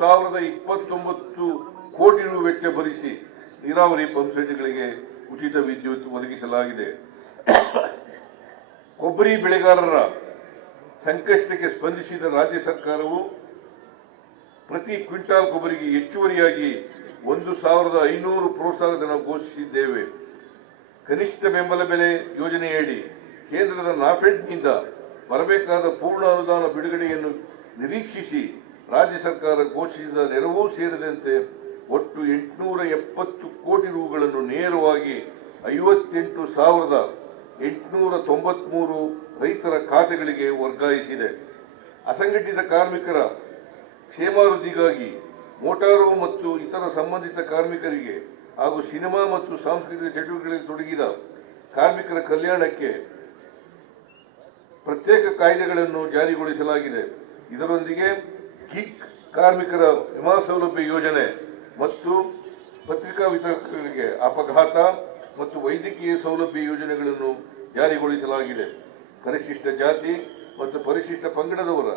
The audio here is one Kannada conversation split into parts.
1029 ಕೋಟಿ ರು ವೆಚ್ಚ ಭರಿಸಿ ನೀರಾವರಿ ಪಂಪ್ಸೆಟ್ಗಳಿಗೆ ಉಚಿತ ವಿದ್ಯುತ್ ಒದಗಿಸಲಾಗಿದೆ. ಕೊಬ್ಬರಿ ಬೆಳೆಗಾರರ ಸಂಕಷ್ಟಕ್ಕೆ ಸ್ಪಂದಿಸಿದ ರಾಜ್ಯ ಸರ್ಕಾರವು ಪ್ರತಿ ಕ್ವಿಂಟಾಲ್ ಕೊಬ್ಬರಿಗೆ ಹೆಚ್ಚುವರಿಯಾಗಿ 1,500 ಪ್ರೋತ್ಸಾಹಧನ ಘೋಷಿಸಿದ್ದೇವೆ. ಕನಿಷ್ಠ ಬೆಂಬಲ ಬೆಲೆ ಯೋಜನೆಯಡಿ ಕೇಂದ್ರದ ನಾಫೆಡ್ನಿಂದ ಬರಬೇಕಾದ ಪೂರ್ಣ ಅನುದಾನ ಬಿಡುಗಡೆಯನ್ನು ನಿರೀಕ್ಷಿಸಿ ರಾಜ್ಯ ಸರ್ಕಾರ ಘೋಷಿಸಿದ ನೆರವು ಸೇರಿದಂತೆ ಒಟ್ಟು 870 ಕೋಟಿ ರುಗಳನ್ನು ನೇರವಾಗಿ 58,893 ರೈತರ ಖಾತೆಗಳಿಗೆ ವರ್ಗಾಯಿಸಿದೆ. ಅಸಂಘಟಿತ ಕಾರ್ಮಿಕರ ಕ್ಷೇಮಾಭಿವೃದ್ಧಿಗಾಗಿ ಮೋಟಾರು ಮತ್ತು ಇತರ ಸಂಬಂಧಿತ ಕಾರ್ಮಿಕರಿಗೆ ಹಾಗೂ ಸಿನಿಮಾ ಮತ್ತು ಸಾಂಸ್ಕೃತಿಕ ಚಟುವಟಿಕೆಗಳಲ್ಲಿ ತೊಡಗಿದ ಕಾರ್ಮಿಕರ ಕಲ್ಯಾಣಕ್ಕೆ ಪ್ರತ್ಯೇಕ ಕಾಯ್ದೆಗಳನ್ನು ಜಾರಿಗೊಳಿಸಲಾಗಿದೆ. ಇದರೊಂದಿಗೆ ಗಿಗ್ ಕಾರ್ಮಿಕರ ವಿಮಾ ಸೌಲಭ್ಯ ಯೋಜನೆ ಮತ್ತು ಪತ್ರಿಕಾ ವಿತರಕರಿಗೆ ಅಪಘಾತ ಮತ್ತು ವೈದ್ಯಕೀಯ ಸೌಲಭ್ಯ ಯೋಜನೆಗಳನ್ನು ಜಾರಿಗೊಳಿಸಲಾಗಿದೆ. ಪರಿಶಿಷ್ಟ ಜಾತಿ ಮತ್ತು ಪರಿಶಿಷ್ಟ ಪಂಗಡದವರ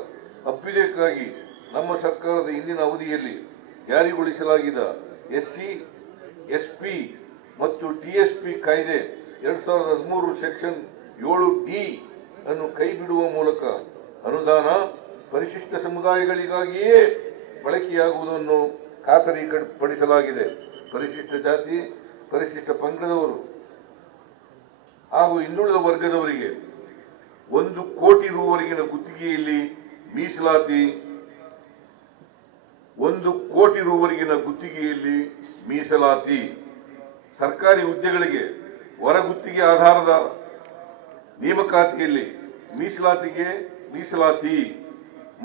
ಅಭ್ಯುದಯಕ್ಕಾಗಿ ನಮ್ಮ ಸರ್ಕಾರದ ಹಿಂದಿನ ಅವಧಿಯಲ್ಲಿ ಜಾರಿಗೊಳಿಸಲಾಗಿದ್ದ ಎಸ್ಸಿ, ಎಸ್ಪಿ ಮತ್ತು ಟಿಎಸ್ಪಿ ಕಾಯ್ದೆ 2013 ಸೆಕ್ಷನ್ 7D ಅನ್ನು ಕೈಬಿಡುವ ಮೂಲಕ ಅನುದಾನ ಪರಿಶಿಷ್ಟ ಸಮುದಾಯಗಳಿಗಾಗಿಯೇ ಬಳಕೆಯಾಗುವುದನ್ನು ಖಾತರಿಪಡಿಸಲಾಗಿದೆ. ಪರಿಶಿಷ್ಟ ಜಾತಿ, ಪರಿಶಿಷ್ಟ ಪಂಗಡದವರು ಹಾಗೂ ಹಿಂದುಳಿದ ವರ್ಗದವರಿಗೆ 1 ಕೋಟಿ ರುವರೆಗಿನ ಗುತ್ತಿಗೆಯಲ್ಲಿ ಮೀಸಲಾತಿ 1 ಕೋಟಿ ರುವರೆಗಿನ ಗುತ್ತಿಗೆಯಲ್ಲಿ ಮೀಸಲಾತಿ, ಸರ್ಕಾರಿ ಹುದ್ದೆಗಳಿಗೆ ಹೊರಗುತ್ತಿಗೆ ಆಧಾರದ ನೇಮಕಾತಿಯಲ್ಲಿ ಮೀಸಲಾತಿ,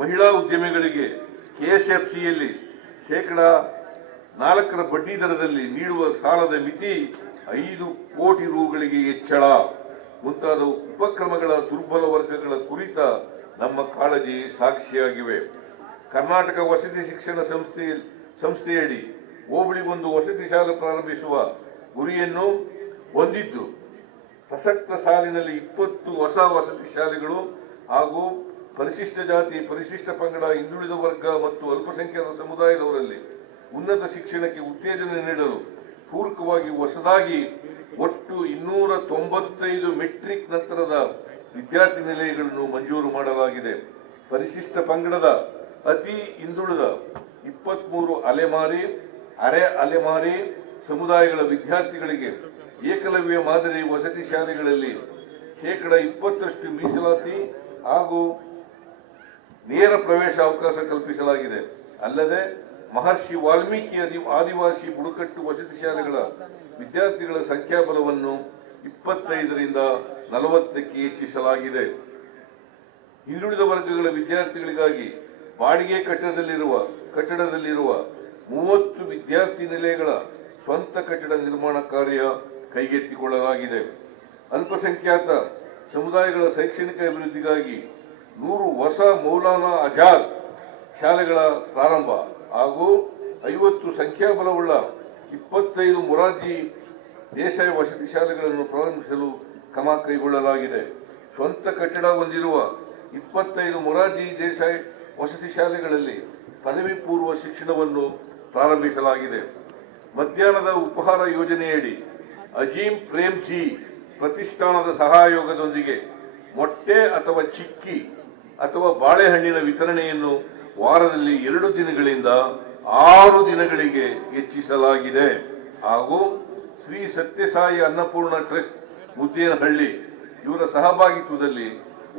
ಮಹಿಳಾ ಉದ್ಯಮಿಗಳಿಗೆ ಕೆಎಸ್ಎಫ್ಸಿಯಲ್ಲಿ 4% ಬಡ್ಡಿ ದರದಲ್ಲಿ ನೀಡುವ ಸಾಲದ ಮಿತಿ 5 ಕೋಟಿ ರುಗಳಿಗೆ ಹೆಚ್ಚಳ ಮುಂತಾದ ಉಪಕ್ರಮಗಳ ದುರ್ಬಲ ವರ್ಗಗಳ ಕುರಿತ ನಮ್ಮ ಕಾಳಜಿ ಸಾಕ್ಷಿಯಾಗಿವೆ. ಕರ್ನಾಟಕ ವಸತಿ ಶಿಕ್ಷಣ ಸಂಸ್ಥೆಯಡಿ ಹೋಬಳಿಗೊಂದು ವಸತಿ ಶಾಲೆ ಪ್ರಾರಂಭಿಸುವ ಗುರಿಯನ್ನು ಹೊಂದಿದ್ದು, ಪ್ರಸಕ್ತ ಸಾಲಿನಲ್ಲಿ 20 ಹೊಸ ವಸತಿ ಶಾಲೆಗಳು ಹಾಗೂ ಪರಿಶಿಷ್ಟ ಜಾತಿ, ಪರಿಶಿಷ್ಟ ಪಂಗಡ, ಹಿಂದುಳಿದ ವರ್ಗ ಮತ್ತು ಅಲ್ಪಸಂಖ್ಯಾತ ಸಮುದಾಯದವರಲ್ಲಿ ಉನ್ನತ ಶಿಕ್ಷಣಕ್ಕೆ ಉತ್ತೇಜನ ನೀಡಲು ಪೂರಕವಾಗಿ ಹೊಸದಾಗಿ ಒಟ್ಟು 295 ಮೆಟ್ರಿಕ್ ನಂತರದ ವಿದ್ಯಾರ್ಥಿ ನಿಲಯಗಳನ್ನು ಮಂಜೂರು ಮಾಡಲಾಗಿದೆ. ಪರಿಶಿಷ್ಟ ಪಂಗಡದ ಅತಿ ಹಿಂದುಳಿದ 23 ಅಲೆಮಾರಿ, ಅರೆ ಅಲೆಮಾರಿ ಸಮುದಾಯಗಳ ವಿದ್ಯಾರ್ಥಿಗಳಿಗೆ ಏಕಲವ್ಯ ಮಾದರಿ ವಸತಿ ಶಾಲೆಗಳಲ್ಲಿ 20% ಮೀಸಲಾತಿ ಹಾಗೂ ನೇರ ಪ್ರವೇಶ ಅವಕಾಶ ಕಲ್ಪಿಸಲಾಗಿದೆ. ಅಲ್ಲದೆ ಮಹರ್ಷಿ ವಾಲ್ಮೀಕಿ ಆದಿವಾಸಿ ಬುಡಕಟ್ಟು ವಸತಿ ಶಾಲೆಗಳ ವಿದ್ಯಾರ್ಥಿಗಳ ಸಂಖ್ಯಾಬಲವನ್ನು 25ರಿಂದ 40ಕ್ಕೆ ಹೆಚ್ಚಿಸಲಾಗಿದೆ. ಹಿಂದುಳಿದ ವರ್ಗಗಳ ವಿದ್ಯಾರ್ಥಿಗಳಿಗಾಗಿ ಬಾಡಿಗೆ ಕಟ್ಟಡದಲ್ಲಿರುವ 30 ವಿದ್ಯಾರ್ಥಿ ನಿಲಯಗಳ ಸ್ವಂತ ಕಟ್ಟಡ ನಿರ್ಮಾಣ ಕಾರ್ಯ ಕೈಗೆತ್ತಿಕೊಳ್ಳಲಾಗಿದೆ. ಅಲ್ಪಸಂಖ್ಯಾತ ಸಮುದಾಯಗಳ ಶೈಕ್ಷಣಿಕ ಅಭಿವೃದ್ಧಿಗಾಗಿ 100 ಹೊಸ ಮೌಲಾನಾ ಆಜಾದ್ ಶಾಲೆಗಳ ಪ್ರಾರಂಭ ಹಾಗೂ 50 ಸಂಖ್ಯಾಬಲವುಳ್ಳ 25 ಮೊರಾರ್ಜಿ ದೇಸಾಯಿ ವಸತಿ ಶಾಲೆಗಳನ್ನು ಪ್ರಾರಂಭಿಸಲು ಕ್ರಮ ಕೈಗೊಳ್ಳಲಾಗಿದೆ. ಸ್ವಂತ ಕಟ್ಟಡ ಹೊಂದಿರುವ 25 ಮೊರಾರ್ಜಿ ದೇಸಾಯಿ ವಸತಿ ಶಾಲೆಗಳಲ್ಲಿ ಪದವಿ ಪೂರ್ವ ಶಿಕ್ಷಣವನ್ನು ಪ್ರಾರಂಭಿಸಲಾಗಿದೆ. ಮಧ್ಯಾಹ್ನದ ಉಪಹಾರ ಯೋಜನೆಯಡಿ ಅಜೀಂ ಪ್ರೇಮ್ಜಿ ಪ್ರತಿಷ್ಠಾನದ ಸಹಯೋಗದೊಂದಿಗೆ ಮೊಟ್ಟೆ ಅಥವಾ ಚಿಕ್ಕಿ ಅಥವಾ ಬಾಳೆಹಣ್ಣಿನ ವಿತರಣೆಯನ್ನು ವಾರದಲ್ಲಿ 2 ದಿನಗಳಿಂದ 6 ದಿನಗಳಿಗೆ ಹೆಚ್ಚಿಸಲಾಗಿದೆ. ಹಾಗೂ ಶ್ರೀ ಸತ್ಯಸಾಯಿ ಅನ್ನಪೂರ್ಣ ಟ್ರಸ್ಟ್ ಮುದ್ದೇನಹಳ್ಳಿ ಇವರ ಸಹಭಾಗಿತ್ವದಲ್ಲಿ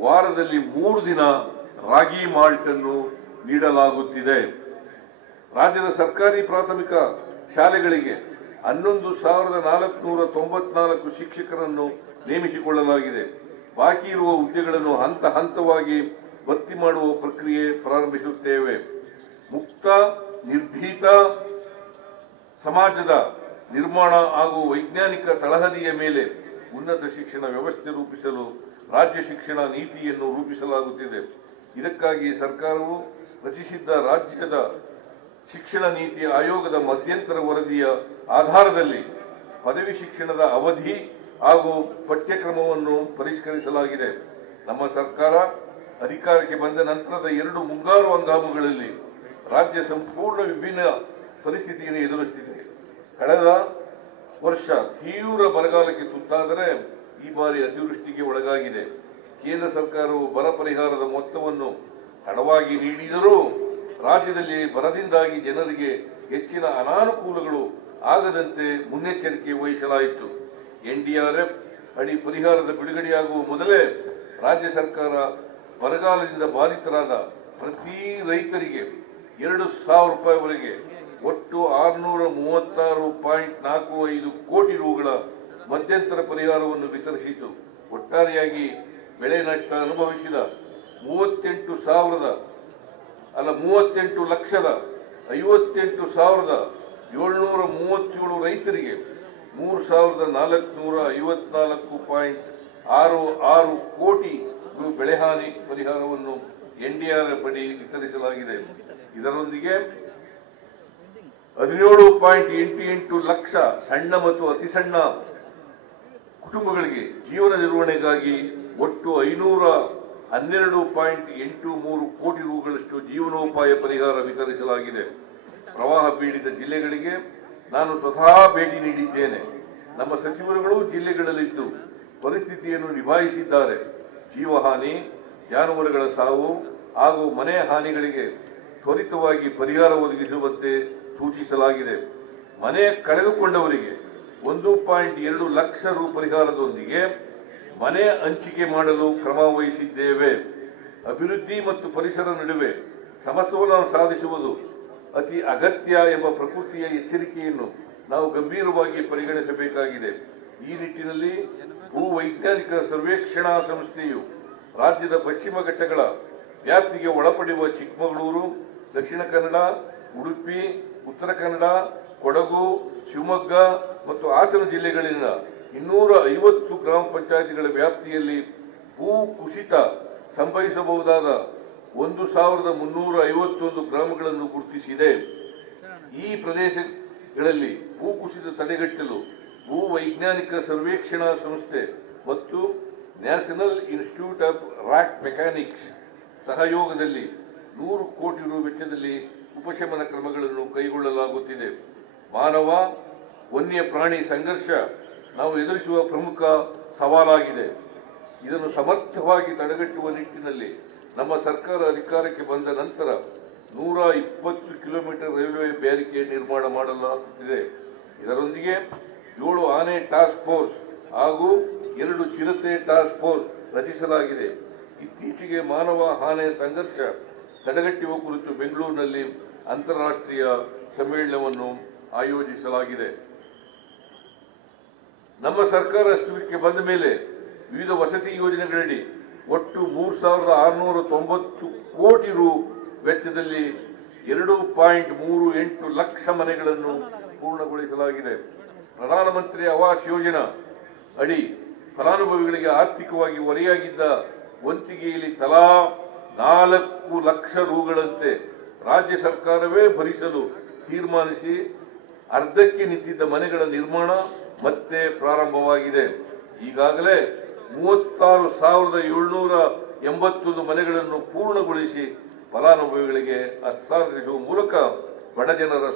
ವಾರದಲ್ಲಿ 3 ದಿನ ರಾಗಿ ಮಾಲ್ಟ್ ಅನ್ನು ನೀಡಲಾಗುತ್ತಿದೆ. ರಾಜ್ಯದ ಸರ್ಕಾರಿ ಪ್ರಾಥಮಿಕ ಶಾಲೆಗಳಿಗೆ 11,494 ಶಿಕ್ಷಕರನ್ನು ನೇಮಿಸಿಕೊಳ್ಳಲಾಗಿದೆ. ಬಾಕಿ ಇರುವ ಹುದ್ದೆಗಳನ್ನು ಹಂತ ಹಂತವಾಗಿ ಭರ್ತಿ ಮಾಡುವ ಪ್ರಕ್ರಿಯೆ ಪ್ರಾರಂಭಿಸುತ್ತೇವೆ. ಮುಕ್ತ, ನಿರ್ಭೀತ ಸಮಾಜದ ನಿರ್ಮಾಣ ಹಾಗೂ ವೈಜ್ಞಾನಿಕ ತಳಹದಿಯ ಮೇಲೆ ಉನ್ನತ ಶಿಕ್ಷಣ ವ್ಯವಸ್ಥೆ ರೂಪಿಸಲು ರಾಜ್ಯ ಶಿಕ್ಷಣ ನೀತಿಯನ್ನು ರೂಪಿಸಲಾಗುತ್ತಿದೆ. ಇದಕ್ಕಾಗಿ ಸರ್ಕಾರವು ರಚಿಸಿದ್ದ ರಾಜ್ಯದ ಶಿಕ್ಷಣ ನೀತಿ ಆಯೋಗದ ಮಧ್ಯಂತರ ವರದಿಯ ಆಧಾರದಲ್ಲಿ ಪದವಿ ಶಿಕ್ಷಣದ ಅವಧಿ ಹಾಗೂ ಪಠ್ಯಕ್ರಮವನ್ನು ಪರಿಷ್ಕರಿಸಲಾಗಿದೆ. ನಮ್ಮ ಸರ್ಕಾರ ಅಧಿಕಾರಕ್ಕೆ ಬಂದ ನಂತರದ 2 ಮುಂಗಾರು ಹಂಗಾಮುಗಳಲ್ಲಿ ರಾಜ್ಯ ಸಂಪೂರ್ಣ ವಿಭಿನ್ನ ಪರಿಸ್ಥಿತಿಯನ್ನು ಎದುರಿಸುತ್ತಿದೆ. ಕಳೆದ ವರ್ಷ ತೀವ್ರ ಬರಗಾಲಕ್ಕೆ ತುತ್ತಾದರೆ ಈ ಬಾರಿ ಅತಿವೃಷ್ಟಿಗೆ ಒಳಗಾಗಿದೆ. ಕೇಂದ್ರ ಸರ್ಕಾರವು ಬರ ಪರಿಹಾರದ ಮೊತ್ತವನ್ನು ತಡವಾಗಿ ನೀಡಿದರೂ ರಾಜ್ಯದಲ್ಲಿ ಬರದಿಂದಾಗಿ ಜನರಿಗೆ ಹೆಚ್ಚಿನ ಅನಾನುಕೂಲಗಳು ಆಗದಂತೆ ಮುನ್ನೆಚ್ಚರಿಕೆ ವಹಿಸಲಾಯಿತು. NDRF ಅಡಿ ಪರಿಹಾರದ ಬಿಡುಗಡೆಯಾಗುವ ಮೊದಲೇ ರಾಜ್ಯ ಸರ್ಕಾರ ಬರಗಾಲದಿಂದ ಬಾಧಿತರಾದ ಪ್ರತಿ ರೈತರಿಗೆ 2,000 ರೂಪಾಯಿವರೆಗೆ ಒಟ್ಟು 636.45 ಕೋಟಿ ರೂಗಳ ಮಧ್ಯಂತರ ಪರಿಹಾರವನ್ನು ವಿತರಿಸಿತು. ಒಟ್ಟಾರೆಯಾಗಿ ಬೆಳೆ ನಷ್ಟ ಅನುಭವಿಸಿದ 38,58,737 ರೈತರಿಗೆ 3,454.66 ಕೋಟಿ ರು ಬೆಳೆಹಾನಿ ಪರಿಹಾರವನ್ನು NDRF ಅಡಿ ವಿತರಿಸಲಾಗಿದೆ. ಇದರೊಂದಿಗೆ 17.88 ಲಕ್ಷ ಸಣ್ಣ ಮತ್ತು ಅತಿ ಸಣ್ಣ ಕುಟುಂಬಗಳಿಗೆ ಜೀವನ ನಿರ್ವಹಣೆಗಾಗಿ ಒಟ್ಟು 512.83 ಕೋಟಿ ರೂಗಳಷ್ಟು ಜೀವನೋಪಾಯ ಪರಿಹಾರ ವಿತರಿಸಲಾಗಿದೆ. ಪ್ರವಾಹ ಪೀಡಿತ ಜಿಲ್ಲೆಗಳಿಗೆ ನಾನು ಸ್ವತಃ ಭೇಟಿ ನೀಡಿದ್ದೇನೆ. ನಮ್ಮ ಸಚಿವರುಗಳು ಜಿಲ್ಲೆಗಳಲ್ಲಿದ್ದು ಪರಿಸ್ಥಿತಿಯನ್ನು ನಿಭಾಯಿಸಿದ್ದಾರೆ. ಜೀವಹಾನಿ, ಜಾನುವಾರುಗಳ ಸಾವು ಹಾಗೂ ಮನೆ ಹಾನಿಗಳಿಗೆ ತ್ವರಿತವಾಗಿ ಪರಿಹಾರ ಒದಗಿಸುವಂತೆ ಸೂಚಿಸಲಾಗಿದೆ. ಮನೆ ಕಳೆದುಕೊಂಡವರಿಗೆ 1.2 ಲಕ್ಷ ರು ಪರಿಹಾರದೊಂದಿಗೆ ಮನೆ ಹಂಚಿಕೆ ಮಾಡಲು ಕ್ರಮ ವಹಿಸಿದ್ದೇವೆ. ಅಭಿವೃದ್ಧಿ ಮತ್ತು ಪರಿಸರ ನಡುವೆ ಸಮತೋಲನ ಸಾಧಿಸುವುದು ಅತಿ ಅಗತ್ಯ ಎಂಬ ಪ್ರಕೃತಿಯ ಎಚ್ಚರಿಕೆಯನ್ನು ನಾವು ಗಂಭೀರವಾಗಿ ಪರಿಗಣಿಸಬೇಕಾಗಿದೆ. ಈ ನಿಟ್ಟಿನಲ್ಲಿ ಭೂವೈಜ್ಞಾನಿಕ ಸರ್ವೇಕ್ಷಣಾ ಸಂಸ್ಥೆಯು ರಾಜ್ಯದ ಪಶ್ಚಿಮ ಘಟ್ಟಗಳ ವ್ಯಾಪ್ತಿಗೆ ಒಳಪಡುವ ಚಿಕ್ಕಮಗಳೂರು, ದಕ್ಷಿಣ ಕನ್ನಡ, ಉಡುಪಿ, ಉತ್ತರ ಕನ್ನಡ, ಕೊಡಗು, ಶಿವಮೊಗ್ಗ ಮತ್ತು ಹಾಸನ ಜಿಲ್ಲೆಗಳಿಂದ 250 ಗ್ರಾಮ ಪಂಚಾಯಿತಿಗಳ ವ್ಯಾಪ್ತಿಯಲ್ಲಿ ಭೂ ಕುಸಿತ ಸಂಭವಿಸಬಹುದಾದ 1,351 ಗ್ರಾಮಗಳನ್ನು ಗುರುತಿಸಿದೆ. ಈ ಪ್ರದೇಶಗಳಲ್ಲಿ ಭೂ ಕುಸಿತ ತಡೆಗಟ್ಟಲು ಭೂ ವೈಜ್ಞಾನಿಕ ಸರ್ವೇಕ್ಷಣಾ ಸಂಸ್ಥೆ ಮತ್ತು national institute of rock mechanics ಸಹಯೋಗದಲ್ಲಿ 100 ಕೋಟಿ ರು ವೆಚ್ಚದಲ್ಲಿ ಉಪಶಮನ ಕ್ರಮಗಳನ್ನು ಕೈಗೊಳ್ಳಲಾಗುತ್ತಿದೆ. ಮಾನವ ವನ್ಯ ಪ್ರಾಣಿ ಸಂಘರ್ಷ ನಾವು ಎದುರಿಸುವ ಪ್ರಮುಖ ಸವಾಲಾಗಿದೆ. ಇದನ್ನು ಸಮರ್ಥವಾಗಿ ತಡೆಗಟ್ಟುವ ನಿಟ್ಟಿನಲ್ಲಿ ನಮ್ಮ ಸರ್ಕಾರ ಅಧಿಕಾರಕ್ಕೆ ಬಂದ ನಂತರ 120 ಕಿಲೋಮೀಟರ್ ರೈಲ್ವೆ ಬ್ಯಾರಿಕೇಡ್ ನಿರ್ಮಾಣ ಮಾಡಲಾಗುತ್ತಿದೆ. ಇದರೊಂದಿಗೆ 7 ಆನೆ ಟಾಸ್ಕ್ ಫೋರ್ಸ್ ಹಾಗೂ 2 ಚಿರತೆ ಟಾಸ್ಕ್ ಫೋರ್ಸ್ ರಚಿಸಲಾಗಿದೆ. ಇತ್ತೀಚೆಗೆ ಮಾನವ ಆನೆ ಸಂಘರ್ಷ ತಡೆಗಟ್ಟುವ ಕುರಿತು ಬೆಂಗಳೂರಿನಲ್ಲಿ ಅಂತಾರಾಷ್ಟ್ರೀಯ ಸಮ್ಮೇಳನವನ್ನು ಆಯೋಜಿಸಲಾಗಿದೆ. ನಮ್ಮ ಸರ್ಕಾರ ಅಸ್ತಿತ್ವಕ್ಕೆ ಬಂದ ಮೇಲೆ ವಿವಿಧ ವಸತಿ ಯೋಜನೆಗಳಡಿ ಒಟ್ಟು 3,690 ಕೋಟಿ ರು ವೆಚ್ಚದಲ್ಲಿ 2.38 ಲಕ್ಷ ಮನೆಗಳನ್ನು ಪೂರ್ಣಗೊಳಿಸಲಾಗಿದೆ. ಪ್ರಧಾನಮಂತ್ರಿ ಆವಾಸ್ ಯೋಜನಾ ಅಡಿ ಫಲಾನುಭವಿಗಳಿಗೆ ಆರ್ಥಿಕವಾಗಿ ಹೊರೆಯಾಗಿದ್ದ ವಂತಿಗೆಯಲ್ಲಿ ತಲಾ 4 ಲಕ್ಷ ರೂಗಳಂತೆ ರಾಜ್ಯ ಸರ್ಕಾರವೇ ಭರಿಸಲು ತೀರ್ಮಾನಿಸಿ ಅರ್ಧಕ್ಕೆ ನಿಂತಿದ್ದ ಮನೆಗಳ ನಿರ್ಮಾಣ ಮತ್ತೆ ಪ್ರಾರಂಭವಾಗಿದೆ. ಈಗಾಗಲೇ 36,781 ಮನೆಗಳನ್ನು ಪೂರ್ಣಗೊಳಿಸಿ ಫಲಾನುಭವಿಗಳಿಗೆ ಹಸ್ತಾಂತರಿಸುವ ಮೂಲಕ ಬಡಜನರ